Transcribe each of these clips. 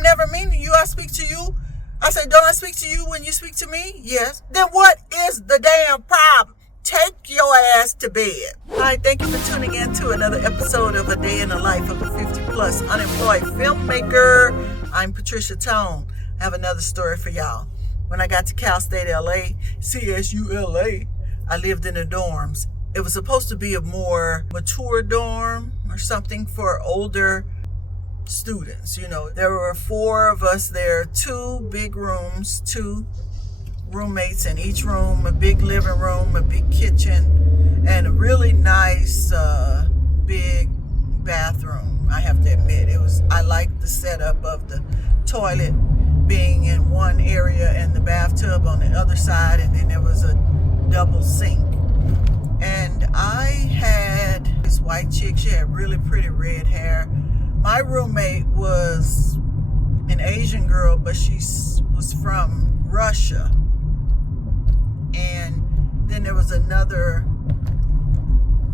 I'm never mean to you. I speak to you. I said, don't I speak to you when you speak to me? Yes. Then what is the damn problem? Take your ass to bed. Hi, thank you for tuning in to another episode of A Day in the Life of a 50-plus unemployed filmmaker. I'm Patricia Tone. I have another story for y'all. When I got to Cal State LA, CSULA, I lived in the dorms. It was supposed to be a more mature dorm or something for older students. You know, there were 4 of us there, 2 big rooms, 2 roommates in each room, a big living room, a big kitchen, and a really nice big bathroom. I have to admit, I liked the setup of the toilet being in one area and the bathtub on the other side, and then there was a double sink. And I had this white chick. She had really pretty red hair. My roommate was an Asian girl, but she was from Russia. And then there was another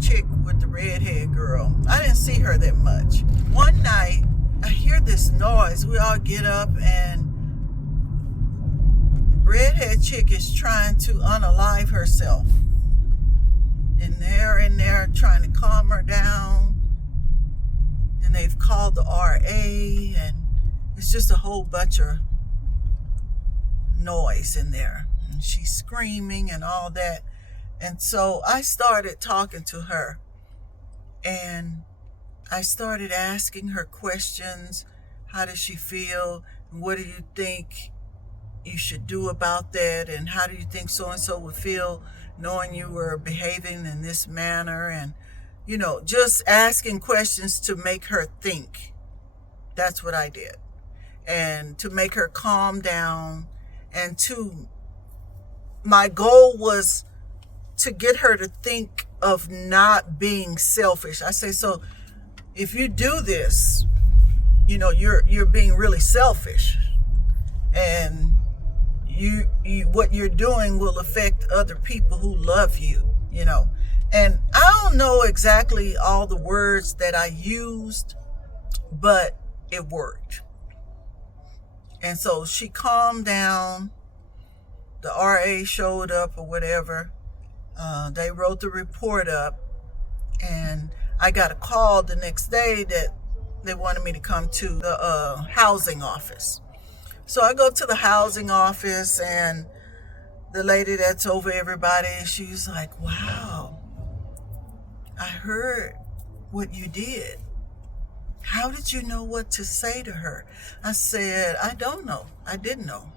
chick with the redhead girl. I didn't see her that much. One night, I hear this noise. We all get up, and redhead chick is trying to unalive herself. And they're in there trying to calm her down. And they've called the RA, and it's just a whole bunch of noise in there. And she's screaming and all that. And so I started talking to her, and I started asking her questions. How does she feel? What do you think you should do about that? And how do you think so-and-so would feel knowing you were behaving in this manner? And you know, just asking questions to make her think. That's what I did. And to make her calm down. And my goal was to get her to think of not being selfish. I say, so if you do this, you know, you're being really selfish. And you what you're doing will affect other people who love you, you know. And I don't know exactly all the words that I used, but it worked. And so she calmed down. The RA showed up or whatever. They wrote the report up. And I got a call the next day that they wanted me to come to the housing office. So I go to the housing office, and the lady that's over everybody, she's like, wow. I heard what you did. How did you know what to say to her? I said, I don't know. I didn't know.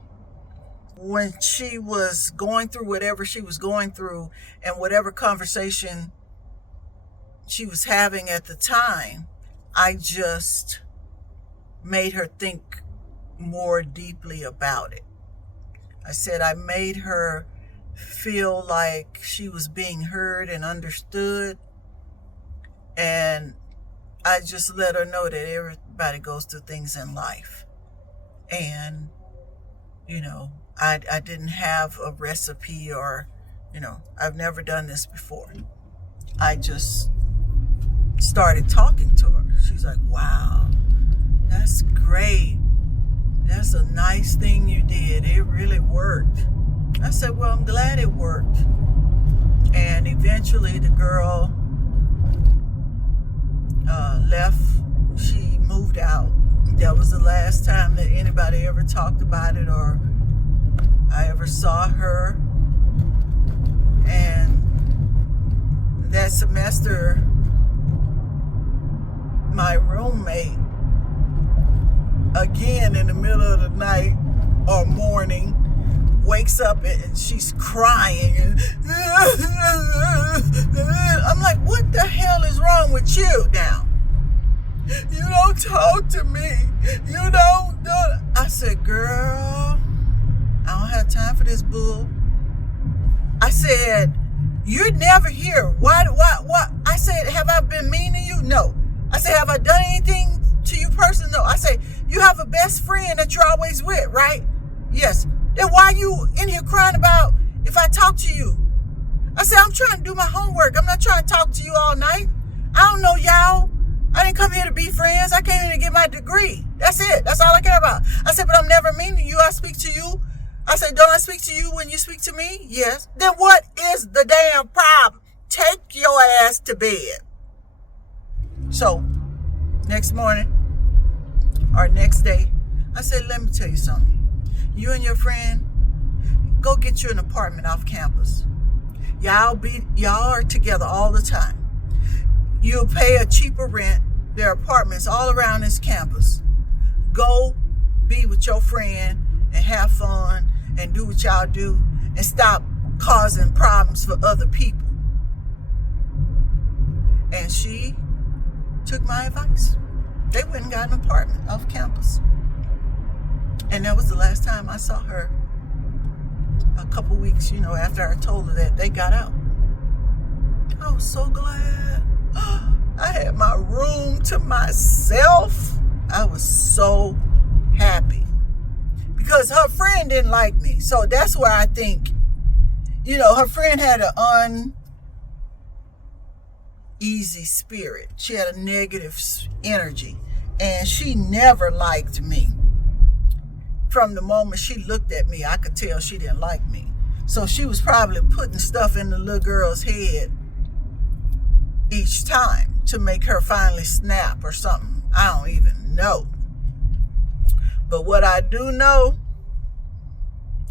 When she was going through whatever she was going through and whatever conversation she was having at the time, I just made her think more deeply about it. I said I made her feel like she was being heard and understood. And I just let her know that everybody goes through things in life. And, you know, I didn't have a recipe or, you know, I've never done this before. I just started talking to her. She's like, wow, that's great. That's a nice thing you did. It really worked. I said, well, I'm glad it worked. And eventually the girl left. She moved out. That was the last time that anybody ever talked about it or I ever saw her. And that semester, my roommate, again in the middle of the night or morning, wakes up and she's crying. And I'm like, what the hell is wrong with you now? You don't talk to me. You don't. I said, girl, I don't have time for this bull. I said, you're never here. Why? I said, have I been mean to you? No. I said, have I done anything to you personally? No. I said, you have a best friend that you're always with, right? Yes. Then why are you in here crying about if I talk to you? I said, I'm trying to do my homework. I'm not trying to talk to you all night. I don't know y'all. I didn't come here to be friends. I came here to get my degree. That's it. That's all I care about. I said, but I'm never mean to you. I speak to you. I said, don't I speak to you when you speak to me? Yes. Then what is the damn problem? Take your ass to bed. So, next morning or next day, I said, let me tell you something. You and your friend, go get you an apartment off campus. Y'all are together all the time. You'll pay a cheaper rent. There are apartments all around this campus. Go be with your friend and have fun and do what y'all do and stop causing problems for other people. And she took my advice. They went and got an apartment off campus. And that was the last time I saw her. A couple weeks, after I told her that, they got out. I was so glad. I had my room to myself. I was so happy. Because her friend didn't like me. So that's where I think, her friend had an uneasy spirit. She had a negative energy. And she never liked me. From the moment she looked at me, I could tell she didn't like me. So she was probably putting stuff in the little girl's head each time to make her finally snap or something. I don't even know. But what I do know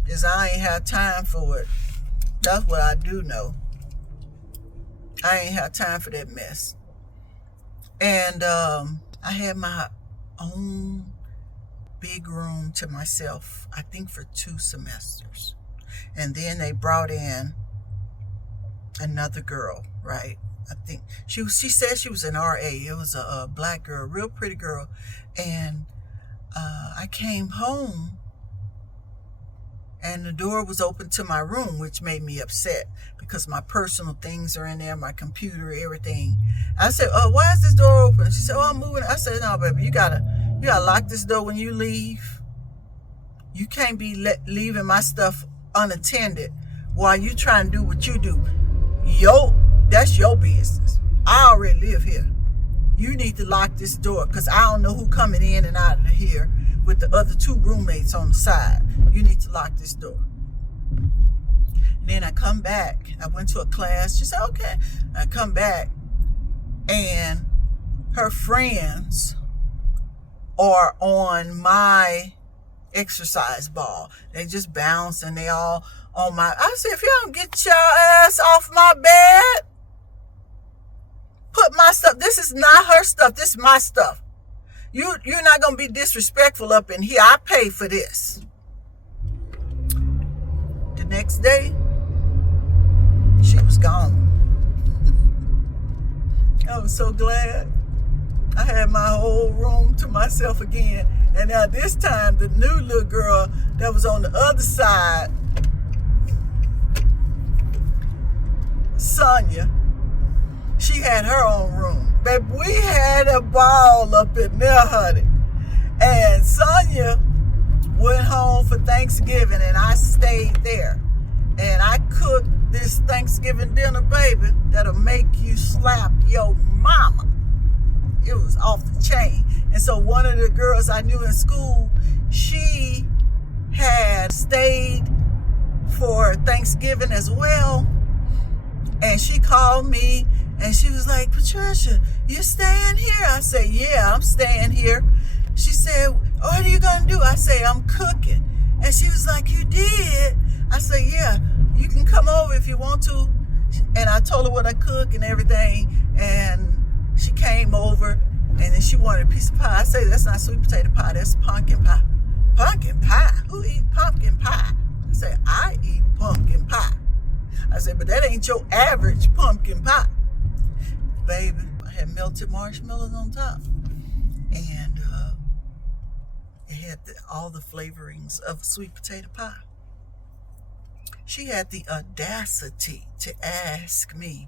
is I ain't had time for it. That's what I do know. I ain't had time for that mess. And I had my own big room to myself, I think for 2 semesters. And then they brought in another girl, right? I think she said she was an RA. It was a black girl, real pretty girl. And I came home and the door was open to my room, which made me upset because my personal things are in there, my computer, everything. I said, why is this door open? She said, I'm moving. I said, no, baby, you gotta lock this door when you leave. You can't be leaving my stuff unattended while you trying to do what you do. That's your business. I already live here. You need to lock this door because I don't know who coming in and out of here with the other 2 roommates on the side. You need to lock this door. And then I come back. I went to a class. She said, okay. I come back and her friends are on my exercise ball. They just bounce and they all on my... I said, if y'all don't get your ass off my bed, put my stuff. This is not her stuff. This is my stuff. You're not going to be disrespectful up in here. I pay for this. The next day, she was gone. I was so glad. I had my whole room to myself again. And now this time, the new little girl that was on the other side, Sonia, she had her own room. Baby, we had a ball up in there, honey. And Sonia went home for Thanksgiving, and I stayed there. And I cooked this Thanksgiving dinner, baby, that'll make you slap your mama. It was off the chain. And so one of the girls I knew in school, she had stayed for Thanksgiving as well. And she called me and she was like, Patricia, you staying here? I said, yeah, I'm staying here. She said, what are you going to do? I said, I'm cooking. And she was like, you did? I said, yeah, you can come over if you want to. And I told her what I cook and everything. And she came over and then she wanted a piece of pie. I said, that's not sweet potato pie, that's pumpkin pie. Pumpkin pie? Who eat pumpkin pie? I said, I eat pumpkin pie. I said, but that ain't your average pumpkin pie. Baby, I had melted marshmallows on top. And it had all the flavorings of sweet potato pie. She had the audacity to ask me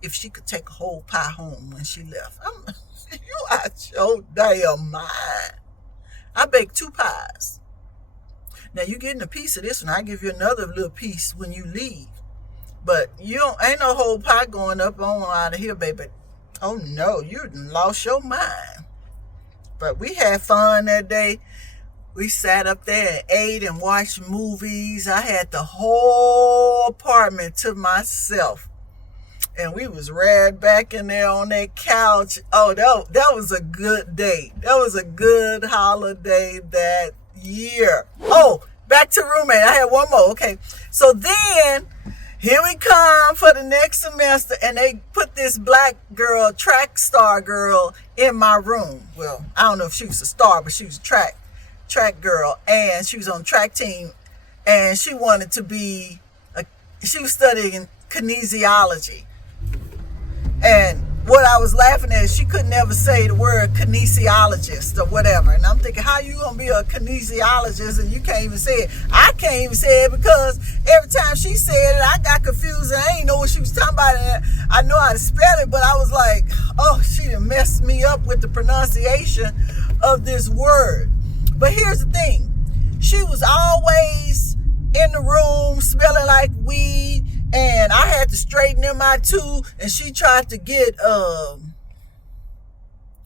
if she could take a whole pie home when she left. You out your damn mind. I baked 2 pies. Now you getting a piece of this one. I give you another little piece when you leave. But ain't no whole pie going up on out of here, baby. Oh no, you done lost your mind. But we had fun that day. We sat up there and ate and watched movies. I had the whole apartment to myself. And we was right back in there on that couch. Oh, that was a good day. That was a good holiday that year. Oh, back to roommate. I had one more. Okay. So then, here we come for the next semester, and they put this black girl, track star girl, in my room. Well, I don't know if she was a star, but she was a track girl, and she was on the track team, and she wanted to be, she was studying kinesiology. And what I was laughing at is she couldn't ever say the word kinesiologist or whatever. And I'm thinking, how you going to be a kinesiologist and you can't even say it? I can't even say it because every time she said it, I got confused and I didn't know what she was talking about. And I know how to spell it, but I was like, oh, she done messed me up with the pronunciation of this word. But here's the thing. She was always in the room smelling like weed. And I had to straighten them out too. And she tried to get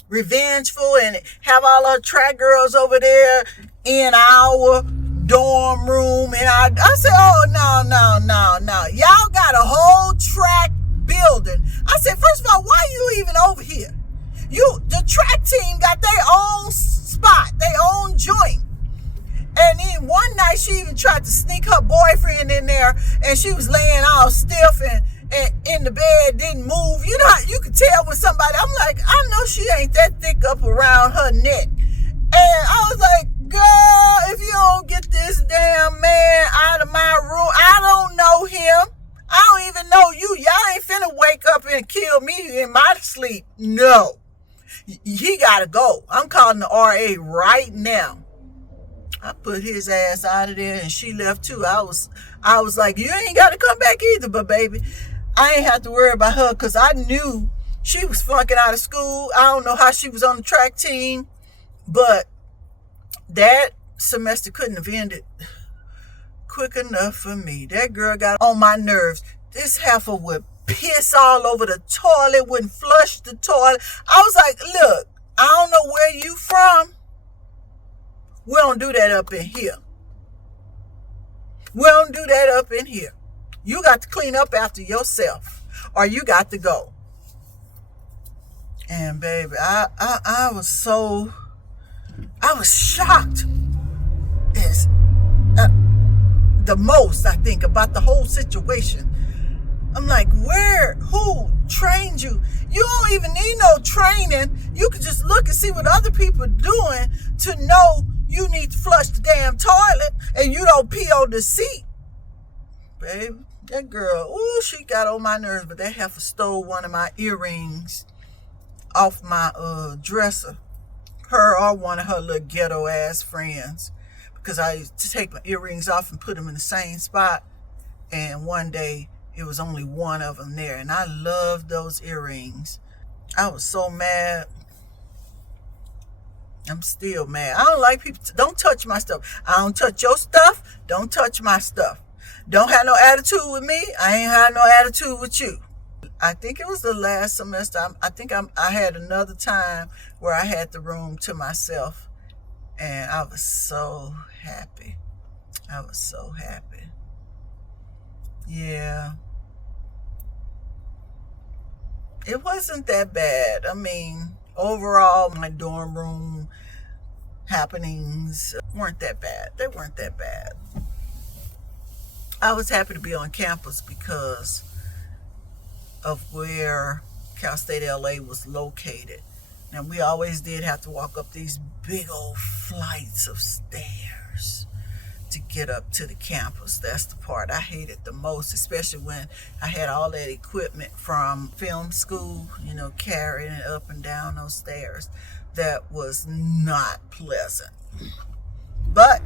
revengeful and have all her track girls over there in our dorm room. And I said, oh, no. Y'all got a whole track building. I said, first of all, why are you even over here? The track team got their own spot, their own joint. And then one night she even tried to sneak her boyfriend in there, and she was laying all stiff and in the bed, didn't move. You know, you could tell when somebody, I'm like, I know she ain't that thick up around her neck. And I was like, girl, if you don't get this damn man out of my room, I don't know him. I don't even know you. Y'all ain't finna wake up and kill me in my sleep. No. He gotta go. I'm calling the RA right now. I put his ass out of there and she left too. I was like, you ain't got to come back either, but baby, I ain't have to worry about her because I knew she was flunking out of school. I don't know how she was on the track team, but that semester couldn't have ended quick enough for me. That girl got on my nerves. This heifer would piss all over the toilet, wouldn't flush the toilet. I was like, look, I don't know where you from. We don't do that up in here. We don't do that up in here. You got to clean up after yourself, or you got to go. And baby, I was shocked. It's the most, I think, about the whole situation. I'm like, who trained you? You don't even need no training. You can just look and see what other people are doing to know you need to flush the damn toilet and you don't pee on the seat. Baby, that girl, she got on my nerves, but that heifer stole one of my earrings off my dresser. Her or one of her little ghetto ass friends. Because I used to take my earrings off and put them in the same spot. And one day, it was only one of them there. And I loved those earrings. I was so mad. I'm still mad. I don't like people. Don't touch my stuff. I don't touch your stuff. Don't touch my stuff. Don't have no attitude with me. I ain't had no attitude with you. I think it was the last semester. I had another time where I had the room to myself. And I was so happy. I was so happy. Yeah. It wasn't that bad. I mean, overall, my dorm room happenings weren't that bad. They weren't that bad. I was happy to be on campus because of where Cal State LA was located. And we always did have to walk up these big old flights of stairs to get up to the campus. That's the part I hated the most, especially when I had all that equipment from film school, carrying it up and down those stairs. That was not pleasant. But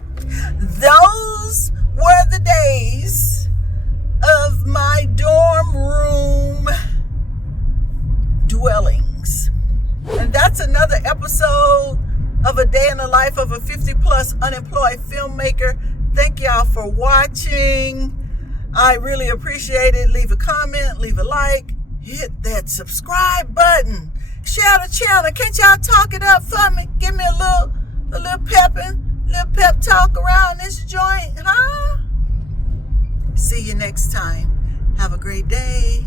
those were the days of my dorm room dwellings. And that's another episode of A Day in the Life of a 50-plus unemployed filmmaker. Thank y'all for watching. I really appreciate it. Leave a comment, leave a like, hit that subscribe button. Share the channel. Can't y'all talk it up for me? Give me a little pepping. Little pep talk around this joint, huh? See you next time. Have a great day.